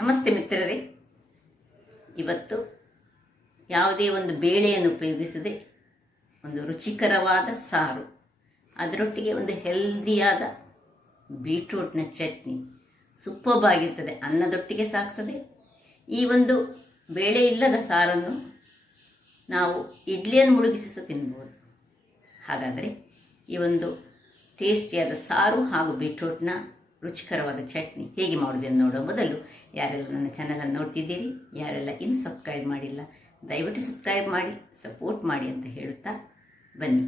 ನಮಸ್ತೆ ಮಿತ್ರರೇ, ಇವತ್ತು ಯಾವುದೇ ಒಂದು ಬೇಳೆಯನ್ನು ಉಪಯೋಗಿಸದೆ ಒಂದು ರುಚಿಕರವಾದ ಸಾರು, ಅದರೊಟ್ಟಿಗೆ ಒಂದು ಹೆಲ್ದಿಯಾದ ಬೀಟ್ರೂಟ್ನ ಚಟ್ನಿ ಸೂಪರ್ಬ್ ಆಗಿರ್ತದೆ. ಅನ್ನದೊಟ್ಟಿಗೆ ಸಾಕ್ತದೆ. ಈ ಒಂದು ಬೇಳೆ ಇಲ್ಲದ ಸಾರನ್ನು ನಾವು ಇಡ್ಲಿಯನ್ನು ಮುಳುಗಿಸಿ ಸಹ ತಿನ್ಬೋದು. ಹಾಗಾದರೆ ಈ ಒಂದು ಟೇಸ್ಟಿಯಾದ ಸಾರು ಹಾಗೂ ಬೀಟ್ರೂಟ್ನ ರುಚಿಕರವಾದ ಚಟ್ನಿ ಹೇಗೆ ಮಾಡೋದನ್ನು ನೋಡೋ ಮೊದಲು ಯಾರೆಲ್ಲ ನನ್ನ ಚಾನಲನ್ನು ನೋಡ್ತಿದ್ದೀರಿ, ಯಾರೆಲ್ಲ ಇನ್ನು ಸಬ್ಸ್ಕ್ರೈಬ್ ಮಾಡಿಲ್ಲ, ದಯವಿಟ್ಟು ಸಬ್ಸ್ಕ್ರೈಬ್ ಮಾಡಿ ಸಪೋರ್ಟ್ ಮಾಡಿ ಅಂತ ಹೇಳುತ್ತಾ ಬನ್ನಿ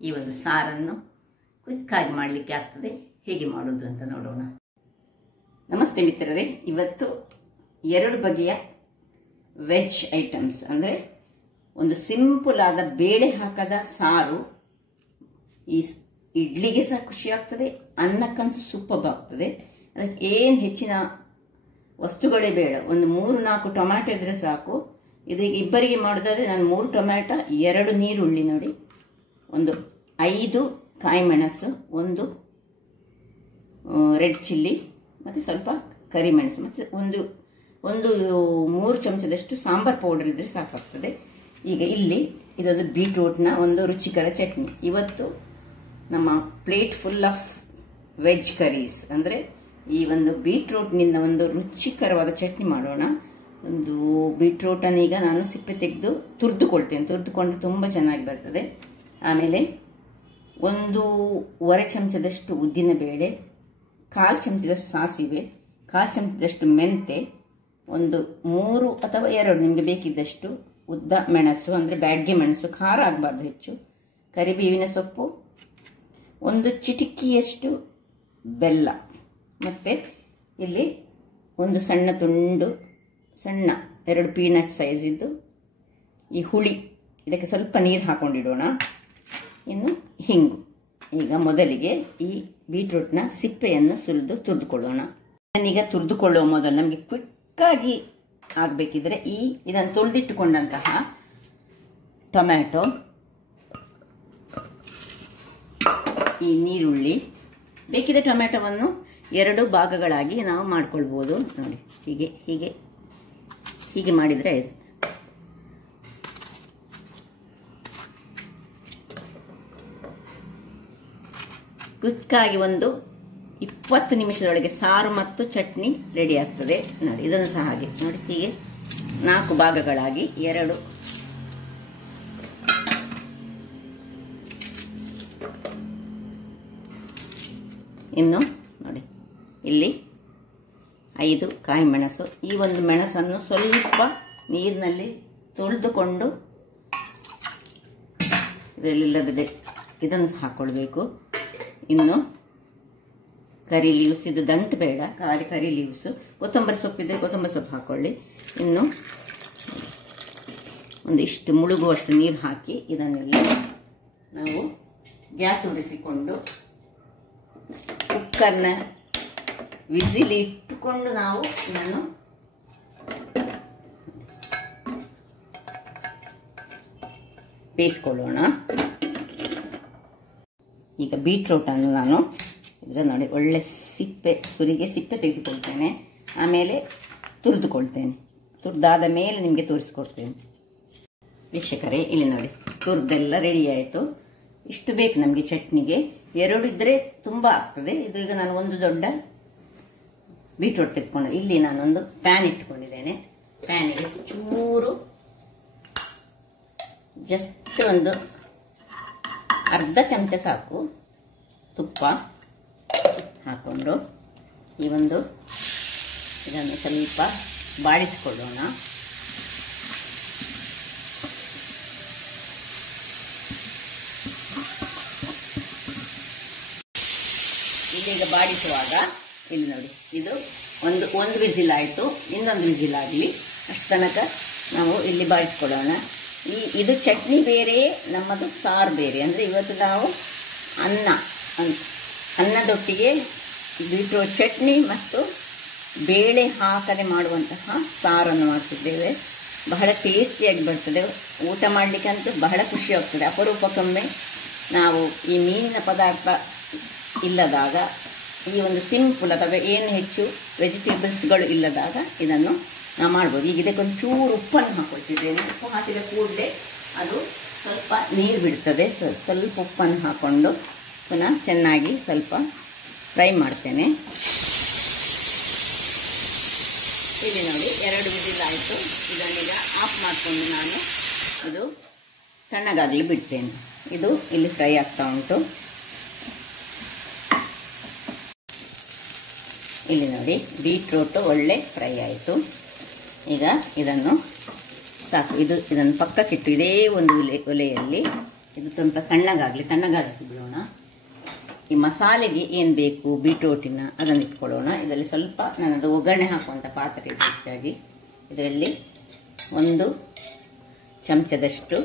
ಈ ಒಂದು ಸಾರನ್ನು ಕ್ವಿಕ್ಕಾಗಿ ಮಾಡಲಿಕ್ಕೆ ಆಗ್ತದೆ. ಹೇಗೆ ಮಾಡೋದು ಅಂತ ನೋಡೋಣ. ನಮಸ್ತೆ ಮಿತ್ರರೇ, ಇವತ್ತು ಎರಡು ಬಗೆಯ ವೆಜ್ ಐಟಮ್ಸ್ ಅಂದರೆ ಒಂದು ಸಿಂಪಲ್ ಆದ ಬೇಳೆ ಹಾಕದ ಸಾರು ಈ ಇಡ್ಲಿಗೆ ಸಹ ಖುಷಿ ಆಗ್ತದೆ, ಅನ್ನಕ್ಕಂತೂ ಸೂಪರ್ಬ್ ಆಗ್ತದೆ. ಅದಕ್ಕೆ ಏನು ಹೆಚ್ಚಿನ ವಸ್ತುಗಳೇ ಬೇಡ. ಒಂದು 3-4 ಟೊಮ್ಯಾಟೊ ಇದ್ರೆ ಸಾಕು. ಇದೀಗ ಇಬ್ಬರಿಗೆ ಮಾಡೋದಾದ್ರೆ ನಾನು 3 ಟೊಮ್ಯಾಟೊ, 2 ನೀರುಳ್ಳಿ ನೋಡಿ, ಒಂದು 5 ಕಾಯಿ ಮೆಣಸು, ಒಂದು ರೆಡ್ ಚಿಲ್ಲಿ ಮತ್ತು ಸ್ವಲ್ಪ ಕರಿಮೆಣಸು ಮತ್ತು ಒಂದು 3 ಚಮಚದಷ್ಟು ಸಾಂಬಾರ್ ಪೌಡರ್ ಇದ್ರೆ ಸಾಕಾಗ್ತದೆ. ಈಗ ಇಲ್ಲಿ ಇದೊಂದು ಬೀಟ್ರೂಟ್ನ ಒಂದು ರುಚಿಕರ ಚಟ್ನಿ. ಇವತ್ತು ನಮ್ಮ plate full of veg curries ಅಂದರೆ ಈ ಒಂದು ಬೀಟ್ರೂಟ್ನಿಂದ ಒಂದು ರುಚಿಕರವಾದ ಚಟ್ನಿ ಮಾಡೋಣ. ಒಂದು ಬೀಟ್ರೂಟನ್ನು ಈಗ ನಾನು ಸಿಪ್ಪೆ ತೆಗೆದು ತುರಿದುಕೊಳ್ತೇನೆ. ತುರಿದುಕೊಂಡ್ರೆ ತುಂಬ ಚೆನ್ನಾಗಿ ಬರ್ತದೆ. ಆಮೇಲೆ 1/2 ಚಮಚದಷ್ಟು ಉದ್ದಿನ ಬೇಳೆ, 1/4 ಚಮಚದಷ್ಟು ಸಾಸಿವೆ, 1/4 ಚಮಚದಷ್ಟು ಮೆಂತೆ, ಒಂದು 3 ಅಥವಾ 2 ನಿಮಗೆ ಬೇಕಿದ್ದಷ್ಟು ಉದ್ದ ಮೆಣಸು ಅಂದರೆ ಬ್ಯಾಡ್ಗೆ ಮೆಣಸು, ಖಾರ ಆಗಬಾರ್ದು ಹೆಚ್ಚು, ಕರಿಬೇವಿನ ಸೊಪ್ಪು, ಒಂದು ಚಿಟಿಕಿಯಷ್ಟು ಬೆಲ್ಲ, ಮತ್ತು ಇಲ್ಲಿ ಒಂದು ಸಣ್ಣ ತುಂಡು 2 ಪೀನಟ್ ಸೈಜ್ ಇದ್ದು ಈ ಹುಳಿ. ಇದಕ್ಕೆ ಸ್ವಲ್ಪ ನೀರು ಹಾಕೊಂಡಿಡೋಣ. ಇನ್ನು ಹಿಂಗು. ಈಗ ಮೊದಲಿಗೆ ಈ ಬೀಟ್ರೂಟ್ನ ಸಿಪ್ಪೆಯನ್ನು ಸುಲಿದು ತುರಿದುಕೊಳ್ಳೋಣ. ನಾನೀಗ ತುರಿದುಕೊಳ್ಳುವ ಮೊದಲು ನಮಗೆ ಕ್ವಿಕ್ಕಾಗಿ ಆಗಬೇಕಿದ್ರೆ ಇದನ್ನು ತೊಳೆದಿಟ್ಟುಕೊಂಡಂತಹ ಟೊಮ್ಯಾಟೊ, ಈ ನೀರುಳ್ಳಿ, ಬೇಕಿದ್ದ ಟೊಮ್ಯಾಟೊವನ್ನು 2 ಭಾಗಗಳಾಗಿ ನಾವು ಮಾಡ್ಕೊಳ್ಬೋದು. ನೋಡಿ, ಹೀಗೆ ಮಾಡಿದರೆ ಆಯಿತು. ಕ್ವಿಕ್ಕಾಗಿ ಒಂದು 20 ನಿಮಿಷದೊಳಗೆ ಸಾರು ಮತ್ತು ಚಟ್ನಿ ರೆಡಿ ಆಗ್ತದೆ. ನೋಡಿ, ಇದನ್ನು ಸಹ ಹಾಗೆ ನೋಡಿ, ಹೀಗೆ 4 ಭಾಗಗಳಾಗಿ 2 ಇನ್ನು ನೋಡಿ, ಇಲ್ಲಿ 5 ಕಾಯಿ ಮೆಣಸು. ಈ ಒಂದು ಮೆಣಸನ್ನು ಸ್ವಲ್ಪ ನೀರಿನಲ್ಲಿ ತೊಳೆದುಕೊಂಡು ಇದರಲ್ಲಿಲ್ಲದೆ ಇದನ್ನು ಸಹ ಹಾಕ್ಕೊಳ್ಬೇಕು. ಇನ್ನು ಕರಿ ಲೀವ್ಸ್, ಇದು ದಂಟು ಬೇಡ, ಖಾಲಿ ಕರಿ ಲೀವ್ಸು. ಕೊತ್ತಂಬರಿ ಸೊಪ್ಪಿದ್ರೆ ಕೊತ್ತಂಬರಿ ಸೊಪ್ಪು ಹಾಕ್ಕೊಳ್ಳಿ. ಇನ್ನು ಒಂದಿಷ್ಟು ಮುಳುಗುವಷ್ಟು ನೀರು ಹಾಕಿ ಇದನ್ನೆಲ್ಲ ನಾವು ಗ್ಯಾಸ್ ಉರಿಸಿಕೊಂಡು ಕುಕ್ಕರ್ನ ವಿಸಿಲ್ ಇಟ್ಟುಕೊಂಡು ನಾವು ಇದನ್ನು ಬೇಯಿಸ್ಕೊಳ್ಳೋಣ. ಈಗ ಬೀಟ್ರೂಟನ್ನು ನಾನು ಇದರ ನೋಡಿ ಒಳ್ಳೆ ಸುರಿಗೆ ಸಿಪ್ಪೆ ತೆಗೆದುಕೊಳ್ತೇನೆ. ಆಮೇಲೆ ತುರಿದುಕೊಳ್ತೇನೆ. ತುರಿದಾದ ಮೇಲೆ ನಿಮಗೆ ತೋರಿಸ್ಕೊಡ್ತೇನೆ. ವೀಕ್ಷಕರೇ, ಇಲ್ಲಿ ನೋಡಿ, ತುರಿದೆಲ್ಲ ರೆಡಿ ಆಯಿತು. ಇಷ್ಟು ಬೇಕು ನಮಗೆ ಚಟ್ನಿಗೆ. 2 ಇದ್ದರೆ ತುಂಬ ಆಗ್ತದೆ. ಇದು ಈಗ ನಾನು ಒಂದು ದೊಡ್ಡ ಬೀಟ್ರೂಟ್ ತೆಗೆದುಕೊಂಡು ಇಲ್ಲಿ ನಾನೊಂದು ಪ್ಯಾನ್ ಇಟ್ಕೊಂಡಿದ್ದೇನೆ. ಪ್ಯಾನಿಗೆ ಚೂರು ಜಸ್ಟ್ ಒಂದು ಅರ್ಧ ಚಮಚ ಸಾಕು ತುಪ್ಪ ಹಾಕ್ಕೊಂಡು ಇದನ್ನು ಸ್ವಲ್ಪ ಬಾಡಿಸಿಕೊಳ್ಳೋಣ. ಈಗ ಬಾಡಿಸುವಾಗ ಇಲ್ಲಿ ನೋಡಿ, ಇದು ಒಂದು ವಿಸಿಲ್ ಆಯಿತು. ಇನ್ನೊಂದು ವಿಸಿಲ್ ಆಗಲಿ, ಅಷ್ಟು ತನಕ ನಾವು ಇಲ್ಲಿ ಬಾಡಿಸ್ಕೊಳ್ಳೋಣ. ಇದು ಚಟ್ನಿ ಬೇರೆ, ನಮ್ಮದು ಸಾರು ಬೇರೆ. ಅಂದರೆ ಇವತ್ತು ನಾವು ಅನ್ನದೊಟ್ಟಿಗೆ ಬೀಟ್ರೂಟ್ ಚಟ್ನಿ ಮತ್ತು ಬೇಳೆ ಹಾಕದೆ ಮಾಡುವಂತಹ ಸಾರನ್ನು ಮಾಡ್ತಿದ್ದೇವೆ. ಬಹಳ ಟೇಸ್ಟಿಯಾಗಿ ಬರ್ತದೆ. ಊಟ ಮಾಡಲಿಕ್ಕಂತೂ ಬಹಳ ಖುಷಿ ಆಗ್ತದೆ. ಅಪರೂಪಕ್ಕೊಮ್ಮೆ ನಾವು ಈ ಮೀನಿನ ಪದಾರ್ಥ ಇಲ್ಲದಾಗ ಈ ಒಂದು ಸಿಂಪಲ್ ಅಥವಾ ಏನು ಹೆಚ್ಚು ವೆಜಿಟೇಬಲ್ಸ್ಗಳು ಇಲ್ಲದಾಗ ಇದನ್ನು ನಾವು ಮಾಡ್ಬೋದು. ಈಗ ಇದಕ್ಕೆ ಒಂಚೂರು ಉಪ್ಪನ್ನು ಹಾಕೊಳ್ತಿದ್ದೇನೆ. ಉಪ್ಪು ಹಾಕಿದ ಕೂಡಲೇ ಅದು ಸ್ವಲ್ಪ ನೀರು ಬಿಡ್ತದೆ. ಸ್ವಲ್ಪ ಉಪ್ಪನ್ನು ಹಾಕ್ಕೊಂಡು ಪುನಃ ಚೆನ್ನಾಗಿ ಸ್ವಲ್ಪ ಫ್ರೈ ಮಾಡ್ತೇನೆ. ಇಲ್ಲಿ ನೋಡಿ 2 ವಿಸಿಲ್ ಆಯಿತು. ಇದನ್ನೀಗ ಆಫ್ ಮಾಡಿಕೊಂಡು ನಾನು ಇದು ತಣ್ಣಗಾಗಲಿ ಬಿಡ್ತೇನೆ. ಇದು ಇಲ್ಲಿ ಫ್ರೈ ಆಗ್ತಾ ಉಂಟು. ಇಲ್ಲಿ ನೋಡಿ ಬೀಟ್ರೂಟು ಒಳ್ಳೆ ಫ್ರೈ ಆಯಿತು. ಈಗ ಇದನ್ನು ಸಾಕು. ಇದನ್ನು ಪಕ್ಕಕ್ಕಿಟ್ಟು ಇದೇ ಒಂದು ಒಲೆಯಲ್ಲಿ ಇದು ಸ್ವಲ್ಪ ತಣ್ಣಗಾಗಲಿ ಬಿಡೋಣ. ಈ ಮಸಾಲೆಗೆ ಏನು ಬೇಕು ಬೀಟ್ರೂಟಿನ ಅದನ್ನು ಇಟ್ಕೊಳ್ಳೋಣ. ಇದರಲ್ಲಿ ಸ್ವಲ್ಪ ನನ್ನದು ಒಗ್ಗರಣೆ ಹಾಕುವಂಥ ಪಾತ್ರೆ ಇದೆ ಹೆಚ್ಚಾಗಿ. ಇದರಲ್ಲಿ 1 ಚಮಚದಷ್ಟು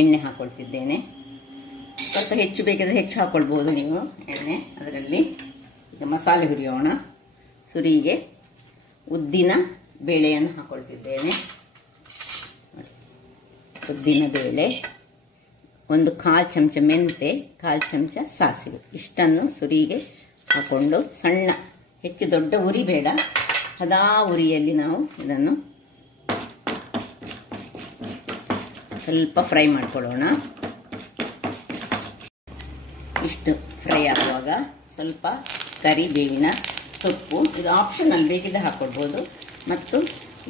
ಎಣ್ಣೆ ಹಾಕ್ಕೊಳ್ತಿದ್ದೇನೆ. ಸ್ವಲ್ಪ ಹೆಚ್ಚು ಬೇಕಿದ್ರೆ ಹೆಚ್ಚು ಹಾಕ್ಕೊಳ್ಬೋದು ನೀವು ಎಣ್ಣೆ. ಅದರಲ್ಲಿ ಈಗ ಮಸಾಲೆ ಹುರಿಯೋಣ. ಸುರಿಗೆ ಉದ್ದಿನ ಬೇಳೆಯನ್ನು ಹಾಕ್ಕೊಳ್ತಿದ್ದೇನೆ. ಉದ್ದಿನ ಬೇಳೆ, 1/4 ಚಮಚ ಮೆಂತೆ, 1/4 ಚಮಚ ಸಾಸಿವೆ, ಇಷ್ಟನ್ನು ಸುರಿಗೆ ಹಾಕ್ಕೊಂಡು ಸಣ್ಣ, ಹೆಚ್ಚು ದೊಡ್ಡ ಉರಿ ಬೇಡ, ಹದಾ ಉರಿಯಲ್ಲಿ ನಾವು ಇದನ್ನು ಸ್ವಲ್ಪ ಫ್ರೈ ಮಾಡ್ಕೊಳ್ಳೋಣ. ಇಷ್ಟು ಫ್ರೈ ಆಗುವಾಗ ಸ್ವಲ್ಪ ಕರಿಬೇವಿನ ಸೊಪ್ಪು, ಇದು ಆಪ್ಷನಲ್, ಬೇಕಿದ್ರೆ ಹಾಕ್ಕೊಳ್ಬೋದು. ಮತ್ತು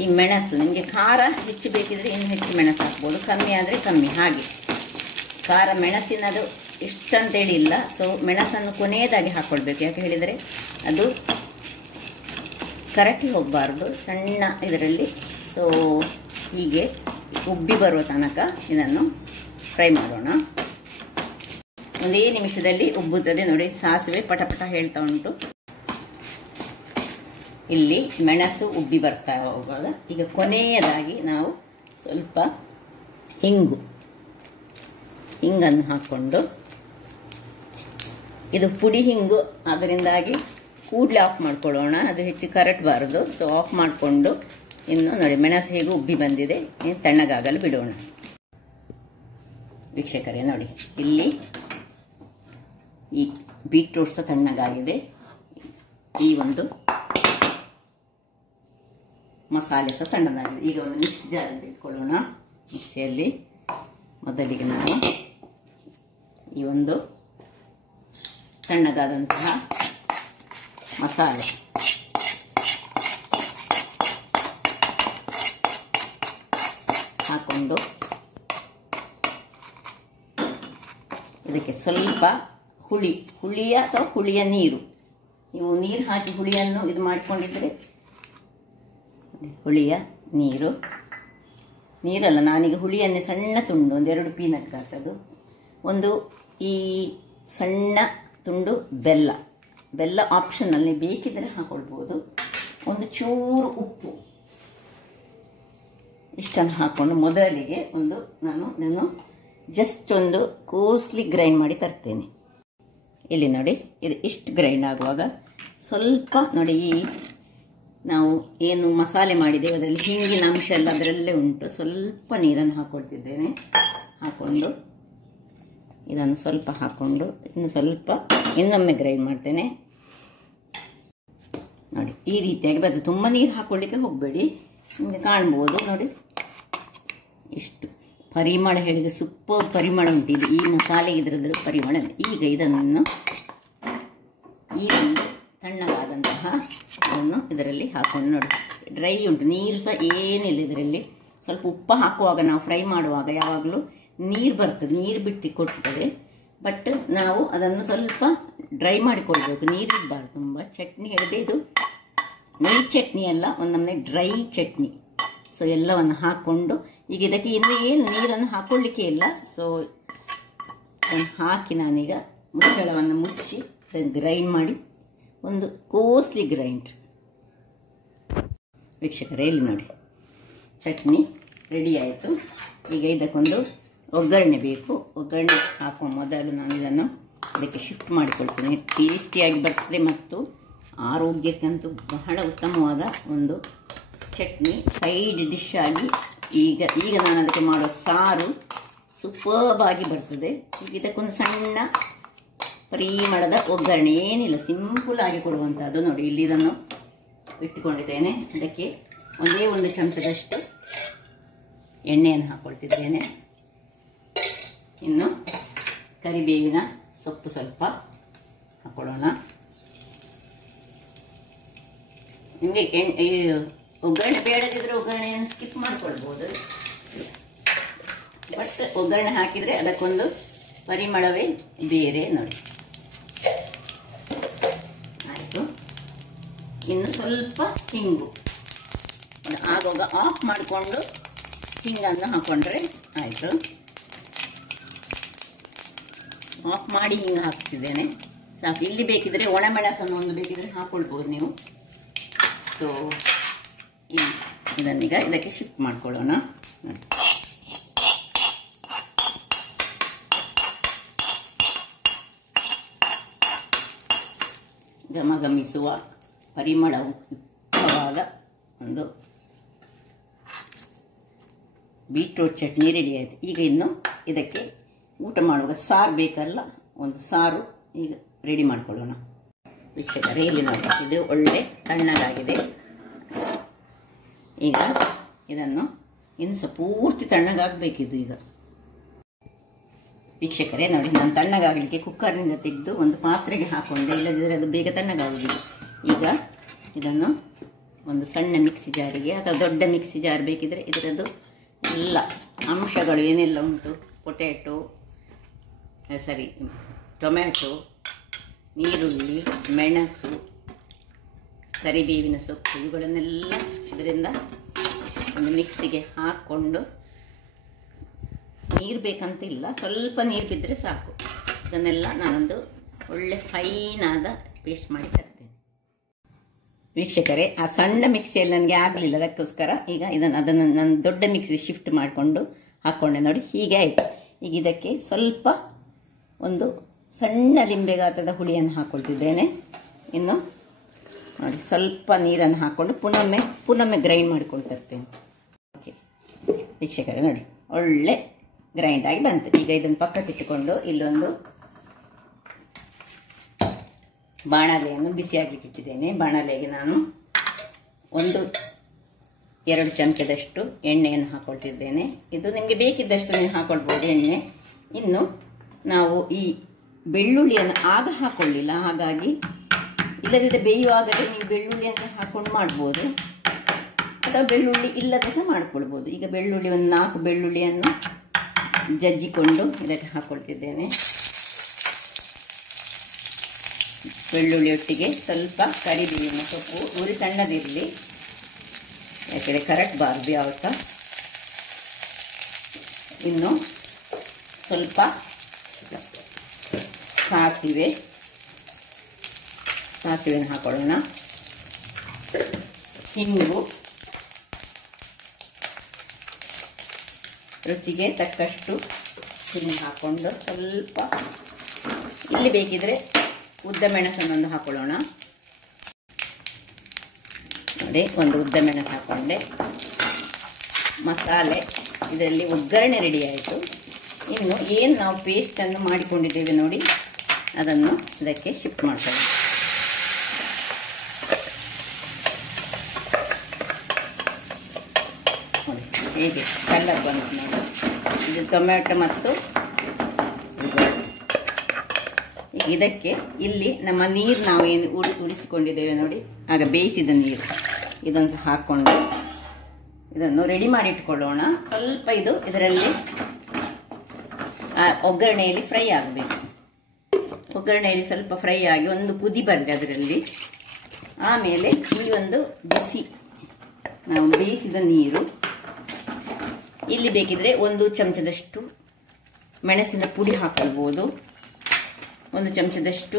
ಈ ಮೆಣಸು, ನಿಮಗೆ ಖಾರ ಹೆಚ್ಚು ಬೇಕಿದ್ರೆ ಇನ್ನು ಹೆಚ್ಚು ಮೆಣಸು ಹಾಕ್ಬೋದು, ಕಮ್ಮಿ ಆದರೆ ಕಮ್ಮಿ. ಹಾಗೆ ಖಾರ ಮೆಣಸಿನದು ಇಷ್ಟಂತೇಳಿ ಇಲ್ಲ. ಸೊ ಮೆಣಸನ್ನು ಕೊನೆಯದಾಗಿ ಹಾಕ್ಕೊಳ್ಬೇಕು. ಯಾಕೆ ಹೇಳಿದರೆ ಅದು ಕರಟಿ ಹೋಗಬಾರ್ದು ಸಣ್ಣ ಇದರಲ್ಲಿ. ಸೊ ಹೀಗೆ ಉಬ್ಬಿ ಬರುವ ತನಕ ಇದನ್ನು ಫ್ರೈ ಮಾಡೋಣ. 1 ನಿಮಿಷದಲ್ಲಿ ಉಬ್ಬುತ್ತದೆ ನೋಡಿ. ಸಾಸಿವೆ ಪಟಪಟ ಹೇಳ್ತಾ ಉಂಟು. ಇಲ್ಲಿ ಮೆಣಸು ಉಬ್ಬಿ ಬರ್ತಾ ಹೋಗುವಾಗ ಈಗ ಕೊನೆಯದಾಗಿ ನಾವು ಸ್ವಲ್ಪ ಹಿಂಗನ್ನು ಹಾಕ್ಕೊಂಡು, ಇದು ಪುಡಿ ಹಿಂಗು ಅದರಿಂದಾಗಿ ಕೂಡಲೇ ಆಫ್ ಮಾಡ್ಕೊಳ್ಳೋಣ, ಅದು ಹೆಚ್ಚು ಕರಟಬಾರದು. ಸೊ ಆಫ್ ಮಾಡಿಕೊಂಡು ಇನ್ನು ನೋಡಿ ಮೆಣಸು ಹೇಗೆ ಉಬ್ಬಿ ಬಂದಿದೆ, ತಣ್ಣಗಾಗಲು ಬಿಡೋಣ. ವೀಕ್ಷಕರೇ ನೋಡಿ, ಇಲ್ಲಿ ಈ ಬೀಟ್ರೂಟ್ ಸಹ ತಣ್ಣಗಾಗಿದೆ. ಈ ಒಂದು ಮಸಾಲೆ ಸಹ ಸಣ್ಣದಾಗಿದೆ. ಈಗ ಒಂದು ಮಿಕ್ಸಿ ಜಾರ್ ತೆಗೆದುಕೊಳ್ಳೋಣ. ಮಿಕ್ಸಿಯಲ್ಲಿ ಮೊದಲಿಗೆ ನಾವು ಈ ಒಂದು ತಣ್ಣಗಾದಂತಹ ಮಸಾಲೆ ಹಾಕೊಂಡು ಇದಕ್ಕೆ ಸ್ವಲ್ಪ ಹುಳಿಯ ಅಥವಾ ಹುಳಿಯ ನೀರು, ನೀವು ನೀರು ಹಾಕಿ ಹುಳಿಯನ್ನು ಇದು ಮಾಡಿಕೊಂಡಿದ್ದರೆ ಹುಳಿಯ ನೀರಲ್ಲ, ನಾನೀಗ ಹುಳಿಯನ್ನೇ ಸಣ್ಣ ತುಂಡು 1-2 ಪೀನಟ್ ಹಾಕೋದು, ಒಂದು ಈ ಸಣ್ಣ ತುಂಡು ಬೆಲ್ಲ ಆಪ್ಷನಲ್ಲಿ, ಬೇಕಿದ್ರೆ ಹಾಕೊಳ್ಬೋದು. ಒಂದು ಚೂರು ಉಪ್ಪು, ಇಷ್ಟನ್ನು ಹಾಕ್ಕೊಂಡು ಮೊದಲಿಗೆ ನಾನು ಜಸ್ಟ್ ಒಂದು ಕೋಸ್ಲಿ ಗ್ರೈಂಡ್ ಮಾಡಿ ತರ್ತೇನೆ. ಇಲ್ಲಿ ನೋಡಿ, ಇದು ಇಷ್ಟು ಗ್ರೈಂಡ್ ಆಗುವಾಗ ಸ್ವಲ್ಪ ನೋಡಿ, ನಾವು ಏನು ಮಸಾಲೆ ಮಾಡಿದ್ದೇವೆ ಅದರಲ್ಲಿ ಹಿಂಗಿನ ಅಂಶ ಎಲ್ಲ ಅದರಲ್ಲೇ ಉಂಟು. ಸ್ವಲ್ಪ ನೀರನ್ನು ಹಾಕ್ಕೊಳ್ತಿದ್ದೇನೆ. ಹಾಕ್ಕೊಂಡು ಇದನ್ನು ಸ್ವಲ್ಪ ಹಾಕ್ಕೊಂಡು ಇನ್ನೊಮ್ಮೆ ಗ್ರೈಂಡ್ ಮಾಡ್ತೇನೆ. ನೋಡಿ ಈ ರೀತಿಯಾಗಿ ಬರ್ತದೆ. ತುಂಬ ನೀರು ಹಾಕ್ಕೊಳ್ಳಿಕ್ಕೆ ಹೋಗಬೇಡಿ, ನಿಮಗೆ ಕಾಣ್ಬೋದು ನೋಡಿ. ಇಷ್ಟು ಪರಿಮಳ ಹೇಳಿದೆ, ಸೂಪರ್ ಪರಿಮಳ ಉಂಟಿದೆ ಈ ಮಸಾಲೆ, ಇದರದ್ದು ಪರಿಮಳ. ಈಗ ಇದನ್ನು ಈ ಒಂದು ತಣ್ಣಗಾದಂತಹ ಇದನ್ನು ಇದರಲ್ಲಿ ಹಾಕೊಂಡು ನೋಡಿ, ಡ್ರೈ ಉಂಟು, ನೀರು ಸಹ ಏನಿಲ್ಲ ಇದರಲ್ಲಿ. ಸ್ವಲ್ಪ ಉಪ್ಪು ಹಾಕುವಾಗ ನಾವು ಫ್ರೈ ಮಾಡುವಾಗ ಯಾವಾಗಲೂ ನೀರು ಬರ್ತದೆ, ನೀರು ಬಿಟ್ಟು ಕೊಡ್ತದೆ. ಬಟ್ ನಾವು ಅದನ್ನು ಸ್ವಲ್ಪ ಡ್ರೈ ಮಾಡಿಕೊಳ್ಬೇಕು, ನೀರು ಇರಬಾರ್ದು ತುಂಬ. ಚಟ್ನಿ ಹೇಳಿದೆ ಇದು ನೀರು ಚಟ್ನಿ ಅಲ್ಲ, ಒಂದೊಮ್ಮೆ ಡ್ರೈ ಚಟ್ನಿ. ಸೊ ಎಲ್ಲವನ್ನು ಹಾಕ್ಕೊಂಡು ಈಗ ಇದಕ್ಕೆ ಇನ್ನು ಏನು ನೀರನ್ನು ಹಾಕ್ಕೊಳ್ಳಿಕ್ಕೆ ಇಲ್ಲ. ಸೊ ಅದನ್ನು ಹಾಕಿ ನಾನೀಗ ಮುಚ್ಚಳವನ್ನು ಮುಚ್ಚಿ ಅದನ್ನು ಗ್ರೈಂಡ್ ಮಾಡಿ ಒಂದು ಕೋಸ್ಲಿ ಗ್ರೈಂಡ್. ವೀಕ್ಷಕರೇ ಇಲ್ಲಿ ನೋಡಿ, ಚಟ್ನಿ ರೆಡಿ ಆಯಿತು. ಈಗ ಇದಕ್ಕೊಂದು ಒಗ್ಗರಣೆ ಬೇಕು. ಒಗ್ಗರಣೆ ಹಾಕುವ ಮೊದಲು ನಾನು ಇದನ್ನು ಇದಕ್ಕೆ ಶಿಫ್ಟ್ ಮಾಡಿಕೊಳ್ತೀನಿ. ಟೇಸ್ಟಿಯಾಗಿ ಬರ್ತದೆ ಮತ್ತು ಆರೋಗ್ಯಕ್ಕಂತೂ ಬಹಳ ಉತ್ತಮವಾದ ಒಂದು ಚಟ್ನಿ, ಸೈಡ್ ಡಿಶ್ ಆಗಿ. ಈಗ ನಾನು ಅದಕ್ಕೆ ಮಾಡೋ ಸಾರು ಸೂಪರ್ಬ್ ಆಗಿ ಬರ್ತದೆ. ಈಗ ಇದಕ್ಕೊಂದು ಸಣ್ಣ ಪರಿಮಳದ ಒಗ್ಗರಣೆ, ಏನಿಲ್ಲ, ಸಿಂಪಲ್ ಆಗಿ ಕೊಡುವಂಥದ್ದು. ನೋಡಿ, ಇಲ್ಲಿ ಇದನ್ನು ಇಟ್ಟುಕೊಂಡಿದ್ದೇನೆ. ಇದಕ್ಕೆ ಒಂದೇ ಒಂದು ಚಮಚದಷ್ಟು ಎಣ್ಣೆಯನ್ನು ಹಾಕ್ಕೊಳ್ತಿದ್ದೇನೆ. ಇನ್ನು ಕರಿಬೇವಿನ ಸೊಪ್ಪು ಸ್ವಲ್ಪ ಹಾಕೊಳ್ಳೋಣ. ನಿಮಗೆ ಒಗ್ಗರಣೆ ಬೇಡದಿದ್ರೆ ಒಗ್ಗರಣೆಯನ್ನು ಸ್ಕಿಪ್ ಮಾಡ್ಕೊಳ್ಬೋದು. ಬಟ್ ಒಗ್ಗರಣೆ ಹಾಕಿದರೆ ಅದಕ್ಕೊಂದು ಪರಿಮಳವೇ ಬೇರೆ. ನೋಡಿ, ಆಯಿತು. ಇನ್ನು ಸ್ವಲ್ಪ ಹಿಂಗು, ಆಗಾಗ ಆಫ್ ಮಾಡಿಕೊಂಡು ಹಿಂಗನ್ನು ಹಾಕೊಂಡ್ರೆ ಆಯಿತು. ಆಫ್ ಮಾಡಿ ಹಿಂಗೆ ಹಾಕ್ತಿದ್ದೇನೆ ಸಾಕು. ಇಲ್ಲಿ ಬೇಕಿದ್ರೆ ಒಣಮೆಣಸನ್ನು ಒಂದು ಬೇಕಿದ್ರೆ ಹಾಕೊಳ್ಬೋದು ನೀವು. ಸೊ ಇದನ್ನೀಗ ಇದಕ್ಕೆ ಶಿಫ್ಟ್ ಮಾಡ್ಕೊಳ್ಳೋಣ. ಘಮಘಮಿಸುವ ಪರಿಮಳವಾದ ಒಂದು ಬೀಟ್ರೂಟ್ ಚಟ್ನಿ ರೆಡಿ ಆಯಿತು. ಈಗ ಇನ್ನು ಇದಕ್ಕೆ ಊಟ ಮಾಡುವಾಗ ಸಾರು ಬೇಕಲ್ಲ, ಒಂದು ಸಾರು ಈಗ ರೆಡಿ ಮಾಡ್ಕೊಳ್ಳೋಣ. ವೀಕ್ಷಕರೇ, ಇಲ್ಲಿ ನೋಡಿ, ಇದು ಒಳ್ಳೆ ತಣ್ಣಗಾಗಿದೆ. ಈಗ ಇದನ್ನು ಇನ್ನು ಸ್ವಲ್ಪ ಪೂರ್ತಿ ತಣ್ಣಗಾಗಬೇಕಿದ್ದು. ಈಗ ವೀಕ್ಷಕರೇ ನೋಡಿ, ನಾನು ತಣ್ಣಗಾಗಲಿಕ್ಕೆ ಕುಕ್ಕರ್ನಿಂದ ತೆಗೆದು ಒಂದು ಪಾತ್ರೆಗೆ ಹಾಕೊಂಡೆ, ಇಲ್ಲದಿದ್ದರೆ ಅದು ಬೇಗ ತಣ್ಣಗಾಗುವುದಿಲ್ಲ. ಈಗ ಇದನ್ನು ಒಂದು ಸಣ್ಣ ಮಿಕ್ಸಿ ಜಾರಿಗೆ ಅಥವಾ ದೊಡ್ಡ ಮಿಕ್ಸಿ ಜಾರ್ ಬೇಕಿದ್ರೆ ಇದರದ್ದು ಎಲ್ಲ ಅಂಶಗಳು ಏನೆಲ್ಲ ಉಂಟು, ಟೊಮೆಟೊ, ನೀರುಳ್ಳಿ, ಮೆಣಸು, ಕರಿಬೇವಿನ ಸೊಪ್ಪು, ಇವುಗಳನ್ನೆಲ್ಲ ಇದರಿಂದ ಒಂದು ಮಿಕ್ಸಿಗೆ ಹಾಕ್ಕೊಂಡು, ನೀರು ಬೇಕಂತಿಲ್ಲ, ಸ್ವಲ್ಪ ನೀರು ಬಿದ್ದರೆ ಸಾಕು. ಇದನ್ನೆಲ್ಲ ನಾನೊಂದು ಒಳ್ಳೆ ಫೈನಾದ ಪೇಸ್ಟ್ ಮಾಡಿ ತರ್ತೇನೆ. ವೀಕ್ಷಕರೇ, ಆ ಸಣ್ಣ ಮಿಕ್ಸಿಯಲ್ಲಿ ನನಗೆ ಆಗಲಿಲ್ಲ, ಅದಕ್ಕೋಸ್ಕರ ಈಗ ಅದನ್ನು ನಾನು ದೊಡ್ಡ ಮಿಕ್ಸಿ ಶಿಫ್ಟ್ ಮಾಡಿಕೊಂಡು ಹಾಕ್ಕೊಂಡೆ. ನೋಡಿ, ಹೀಗೆ ಆಯಿತು. ಈಗ ಇದಕ್ಕೆ ಸ್ವಲ್ಪ ಒಂದು ಸಣ್ಣ ಲಿಂಬೆ ಗಾತ್ರದ ಹುಳಿಯನ್ನು ಹಾಕ್ಕೊಳ್ತಿದ್ದೇನೆ. ಇನ್ನು ನೋಡಿ, ಸ್ವಲ್ಪ ನೀರನ್ನು ಹಾಕ್ಕೊಂಡು ಪುನೊಮ್ಮೆ ಗ್ರೈಂಡ್ ಮಾಡ್ಕೊಂಡು ತರ್ತೇನೆ. ಓಕೆ ವೀಕ್ಷಕರೇ, ನೋಡಿ ಒಳ್ಳೆ ಗ್ರೈಂಡ್ ಆಗಿ ಬಂತು. ಈಗ ಇದನ್ನು ಪಕ್ಕಕ್ಕಿಟ್ಟುಕೊಂಡು ಇಲ್ಲೊಂದು ಬಾಣಲೆಯನ್ನು ಬಿಸಿಯಾಗಲಿಕ್ಕೆ ಇಟ್ಟಿದ್ದೇನೆ. ಬಾಣಲೆಗೆ ನಾನು 1-2 ಚಮಚದಷ್ಟು ಎಣ್ಣೆಯನ್ನು ಹಾಕ್ಕೊಳ್ತಿದ್ದೇನೆ. ಇದು ನಿಮಗೆ ಬೇಕಿದ್ದಷ್ಟು ನೀವು ಹಾಕ್ಕೊಳ್ಬೋದು ಎಣ್ಣೆ. ಇನ್ನು ನಾವು ಈ ಬೆಳ್ಳುಳ್ಳಿಯನ್ನು ಆಗ ಹಾಕ್ಕೊಳ್ಳಿಲ್ಲ, ಹಾಗಾಗಿ ಇಲ್ಲದಿದ್ದರೆ ಬೇಯುವಾಗಲೇ ನೀವು ಬೆಳ್ಳುಳ್ಳಿಯನ್ನು ಹಾಕ್ಕೊಂಡು ಮಾಡ್ಬೋದು, ಅಥವಾ ಬೆಳ್ಳುಳ್ಳಿ ಇಲ್ಲದೆ ಸಹ ಮಾಡ್ಕೊಳ್ಬೋದು. ಈಗ ಬೆಳ್ಳುಳ್ಳಿ ಒಂದು 4 ಬೆಳ್ಳುಳ್ಳಿಯನ್ನು ಜಜ್ಜಿಕೊಂಡು ಇದಕ್ಕೆ ಹಾಕ್ಕೊಳ್ತಿದ್ದೇನೆ. ಬೆಳ್ಳುಳ್ಳಿಯೊಟ್ಟಿಗೆ ಸ್ವಲ್ಪ ಕರಿಬೇವಿನ ಸೊಪ್ಪು, ಉರಿ ಸಣ್ಣದಿರಲಿ, ಯಾಕಂದರೆ ಕರಟಬಾರ್ದು ಯಾವತ್ತ. ಇನ್ನು ಸ್ವಲ್ಪ ಸಾಸಿವೆಯನ್ನು ಹಾಕೊಳ್ಳೋಣ. ಹಿಂಗು, ರುಚಿಗೆ ತಕ್ಕಷ್ಟು ಹಿಂಗು ಹಾಕ್ಕೊಂಡು, ಸ್ವಲ್ಪ ಇಲ್ಲಿ ಬೇಕಿದ್ರೆ ಉದ್ದ ಮೆಣಸನ್ನೊಂದು ಹಾಕೊಳ್ಳೋಣ. ನೋಡಿ, ಒಂದು ಉದ್ದ ಮೆಣಸು ಹಾಕ್ಕೊಂಡೆ. ಮಸಾಲೆ ಇದರಲ್ಲಿ ಒಗ್ಗರಣೆ ರೆಡಿ ಆಯಿತು. ಇನ್ನು ಏನು ನಾವು ಪೇಸ್ಟನ್ನು ಮಾಡಿಕೊಂಡಿದ್ದೇವೆ ನೋಡಿ, ಅದನ್ನು ಇದಕ್ಕೆ ಶಿಫ್ಟ್ ಮಾಡ್ಕೊಳ್ಳೋಣ. ನೋಡಿ ಹೇಗೆ ಕಲರ್ ಬಂತು ನೋಡಿ. ಇದು ಟೊಮೆಟೊ ಮತ್ತು ಇದಕ್ಕೆ ಇಲ್ಲಿ ನಮ್ಮ ನೀರು ನಾವು ಏನು ಉರಿಸಿಕೊಂಡಿದ್ದೇವೆ ನೋಡಿ, ಆಗ ಬೇಯಿಸಿದ ನೀರು ಇದನ್ನು ಸಹ ಹಾಕ್ಕೊಂಡು ಇದನ್ನು ರೆಡಿ ಮಾಡಿ ಇಟ್ಕೊಳ್ಳೋಣ. ಸ್ವಲ್ಪ ಇದು ಇದರಲ್ಲಿ ಒಗ್ಗರಣೆಯಲ್ಲಿ ಫ್ರೈ ಆಗಬೇಕು. ಒಗ್ಗರಣೆಯಲ್ಲಿ ಸ್ವಲ್ಪ ಫ್ರೈ ಆಗಿ ಒಂದು ಕುದಿ ಬರಲಿ ಅದರಲ್ಲಿ. ಆಮೇಲೆ ಈ ಒಂದು ಬಿಸಿ ನಾವು ಬೇಯಿಸಿದ ನೀರು, ಇಲ್ಲಿ ಬೇಕಿದ್ರೆ 1 ಚಮಚದಷ್ಟು ಮೆಣಸಿನ ಪುಡಿ ಹಾಕೊಳ್ಬೋದು, 1 ಚಮಚದಷ್ಟು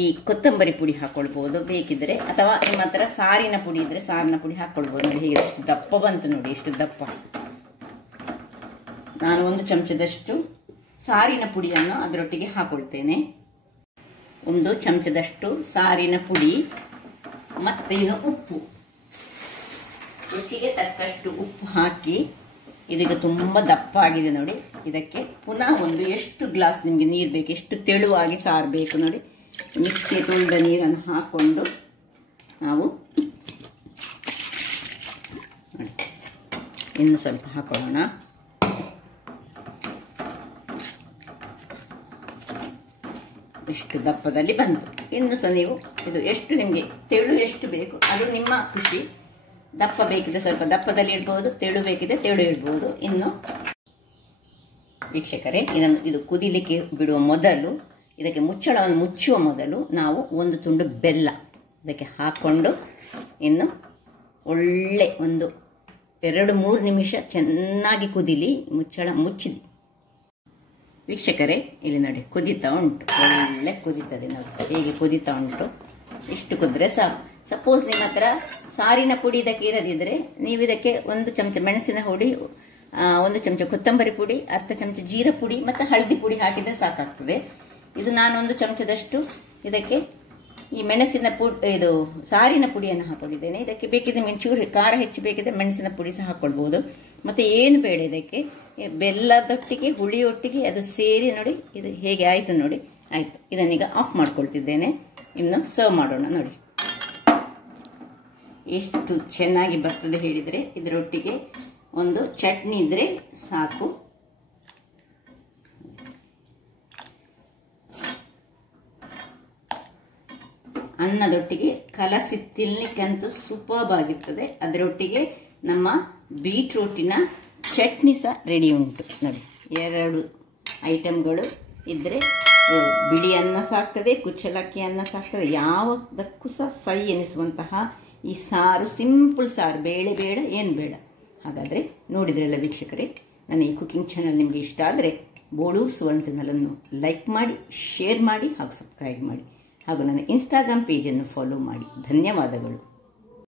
ಈ ಕೊತ್ತಂಬರಿ ಪುಡಿ ಹಾಕೊಳ್ಬೋದು ಬೇಕಿದ್ರೆ, ಅಥವಾ ನಿಮ್ಮ ಹತ್ರ ಸಾರಿನ ಪುಡಿ ಇದ್ರೆ ಸಾರಿನ ಪುಡಿ ಹಾಕೊಳ್ಬೋದು. ನೋಡಿ ಹೀಗೆ ಎಷ್ಟು ದಪ್ಪ ಬಂತು ನೋಡಿ, ಎಷ್ಟು ದಪ್ಪ. ನಾನು 1 ಚಮಚದಷ್ಟು ಸಾರಿನ ಪುಡಿಯನ್ನು ಅದರೊಟ್ಟಿಗೆ ಹಾಕೊಳ್ತೇನೆ. 1 ಚಮಚದಷ್ಟು ಸಾರಿನ ಪುಡಿ ಮತ್ತು ಇದು ಉಪ್ಪು, ರುಚಿಗೆ ತಕ್ಕಷ್ಟು ಉಪ್ಪು ಹಾಕಿ ಇದೀಗ ತುಂಬ ದಪ್ಪ ಆಗಿದೆ ನೋಡಿ. ಇದಕ್ಕೆ ಪುನಃ ಒಂದು ಎಷ್ಟು ಗ್ಲಾಸ್ ನಿಮಗೆ ನೀರು ಬೇಕು, ಎಷ್ಟು ತೆಳುವಾಗಿ ಸಾರು ಬೇಕು ನೋಡಿ. ಮಿಕ್ಸಿಗೆ ತೊಳೆದ ನೀರನ್ನು ಹಾಕ್ಕೊಂಡು ನಾವು ಇನ್ನು ಸ್ವಲ್ಪ ಹಾಕೊಳ್ಳೋಣ. ಇಷ್ಟು ದಪ್ಪದಲ್ಲಿ ಬಂತು. ಇನ್ನು ಸಹ ನೀವು ಇದು ಎಷ್ಟು ನಿಮಗೆ ತೆಳು ಎಷ್ಟು ಬೇಕು ಅದು ನಿಮ್ಮ ಖುಷಿ. ದಪ್ಪ ಬೇಕಿದ್ರೆ ಸ್ವಲ್ಪ ದಪ್ಪದಲ್ಲಿ ಇಡ್ಬೋದು, ತೆಳು ಬೇಕಿದ್ರೆ ತೆಳು ಇಡ್ಬೋದು. ಇನ್ನು ವೀಕ್ಷಕರೇ, ಇದು ಕುದಿಲಿಕ್ಕೆ ಬಿಡುವ ಮೊದಲು, ಇದಕ್ಕೆ ಮುಚ್ಚಳವನ್ನು ಮುಚ್ಚುವ ಮೊದಲು ನಾವು ಒಂದು ತುಂಡು ಬೆಲ್ಲ ಇದಕ್ಕೆ ಹಾಕ್ಕೊಂಡು ಇನ್ನು ಒಳ್ಳೆ ಒಂದು 2-3 ನಿಮಿಷ ಚೆನ್ನಾಗಿ ಕುದಿಲಿ. ಮುಚ್ಚಳ ಮುಚ್ಚಿದೆ ವೀಕ್ಷಕರೇ. ಇಲ್ಲಿ ನೋಡಿ ಕುದೀತಾ ಉಂಟು, ಒಳ್ಳೆ ಕುದೀತದೆ ನೋಡಿ, ಹೇಗೆ ಕುದೀತಾ ಉಂಟು. ಇಷ್ಟು ಕುದ್ರೆ ಸಾಕು. ಸಪೋಸ್ ನಿಮ್ಮ ಹತ್ರ ಸಾರಿನ ಪುಡಿ ಇದಕ್ಕೆ ಇರದಿದ್ರೆ ನೀವು ಇದಕ್ಕೆ 1 ಚಮಚ ಮೆಣಸಿನ ಹುಡಿ, 1 ಚಮಚ ಕೊತ್ತಂಬರಿ ಪುಡಿ, ಅರ್ಧ ಚಮಚ ಜೀರ ಪುಡಿ ಮತ್ತು ಹಳದಿ ಪುಡಿ ಹಾಕಿದರೆ ಸಾಕಾಗ್ತದೆ. ಇದು ನಾನು 1 ಚಮಚದಷ್ಟು ಇದಕ್ಕೆ ಈ ಮೆಣಸಿನ ಪುಡಿ, ಇದು ಸಾರಿನ ಪುಡಿಯನ್ನು ಹಾಕೊಂಡಿದ್ದೇನೆ. ಇದಕ್ಕೆ ಬೇಕಿದ್ರೆ ಮೆಣಚೂರು ಖಾರ ಹೆಚ್ಚು ಬೇಕಿದ್ರೆ ಮೆಣಸಿನ ಪುಡಿ ಸಹ ಹಾಕೊಳ್ಬೋದು. ಮತ್ತು ಏನು ಬೇಡ, ಇದಕ್ಕೆ ಬೆಲ್ಲದೊಟ್ಟಿಗೆ ಹುಳಿಯೊಟ್ಟಿಗೆ ಅದು ಸೇರಿ ನೋಡಿ ಇದು ಹೇಗೆ ಆಯಿತು ನೋಡಿ. ಆಯಿತು, ಇದನ್ನೀಗ ಆಫ್ ಮಾಡ್ಕೊಳ್ತಿದ್ದೇನೆ. ಇನ್ನು ಸರ್ವ್ ಮಾಡೋಣ ನೋಡಿ. ಎಷ್ಟು ಚೆನ್ನಾಗಿ ಬರ್ತದೆ ಹೇಳಿದರೆ. ಇದರೊಟ್ಟಿಗೆ ಒಂದು ಚಟ್ನಿ ಇದ್ದರೆ ಸಾಕು. ಅನ್ನದೊಟ್ಟಿಗೆ ಕಲಸಿ ತಿನ್ನಲಿಕ್ಕಂತೂ ಸೂಪರ್ಬ್ ಆಗಿರ್ತದೆ. ಅದರೊಟ್ಟಿಗೆ ನಮ್ಮ ಬೀಟ್ರೂಟಿನ ಚಟ್ನಿ ಸಹ ರೆಡಿ ಉಂಟು ನೋಡಿ. 2 ಐಟಮ್ಗಳು ಇದ್ದರೆ ಬಿಳಿ ಅನ್ನ ಸಾಕ್ತದೆ, ಕುಚ್ಚಲಕ್ಕಿ ಅನ್ನ ಸಾಕ್ತದೆ, ಯಾವುದಕ್ಕೂ ಸಹ ಸೈ ಎನಿಸುವಂತಹ ಈ ಸಾರು, ಸಿಂಪಲ್ ಸಾರು, ಬೇಳೆ ಬೇಡ, ಏನು ಬೇಡ. ಹಾಗಾದರೆ ನೋಡಿದ್ರಲ್ಲ ವೀಕ್ಷಕರೇ, ನನ್ನ ಈ ಕುಕಿಂಗ್ ಚಾನಲ್ ನಿಮಗೆ ಇಷ್ಟ ಆದರೆ ಬೋಳೂರು ಸುವರ್ಣ ಚಾನಲನ್ನು ಲೈಕ್ ಮಾಡಿ, ಶೇರ್ ಮಾಡಿ ಹಾಗೂ ಸಬ್ಸ್ಕ್ರೈಬ್ ಮಾಡಿ ಹಾಗೂ ನನ್ನ ಇನ್ಸ್ಟಾಗ್ರಾಮ್ ಪೇಜನ್ನು ಫಾಲೋ ಮಾಡಿ. ಧನ್ಯವಾದಗಳು.